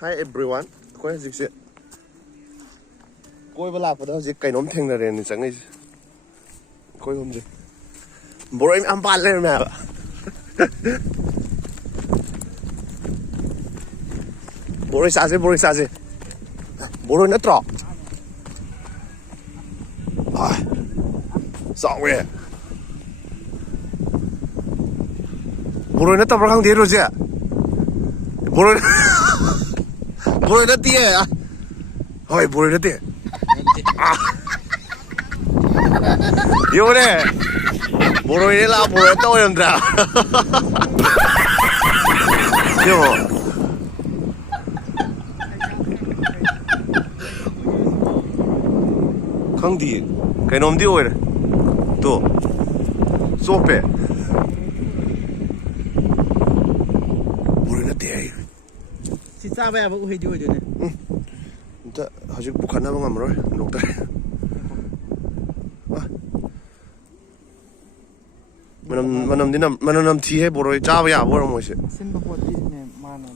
Hi everyone. Koi hajik se koi bala pada hajik kainom thengnare ni changai koi hom je boroi am pal le na boroi sa se boroi na tro ai sa we boroi na ta ba khang de ro je boroi boroi na tie à hỏi boroi na tie yêu đấy boroi là boroi to hơn ra yêu không đi cái nôm đi rồi to choppe boroi na tie si cha ba ba hui đi này 자, 아직 북한 나방 안 물어. 녹달. 만남 티해 보러 짜봐야 뭐라 뭐지. xin bác bột đi này mà nó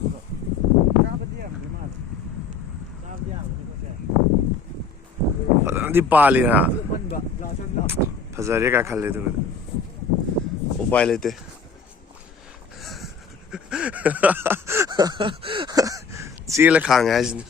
cha ba đi làm gì mà cha ba đi làm gì 어디 빨리나. mình bận lo chân lo 바자리가 갈래도 그래. 오빠일래 때. 지를 강하지.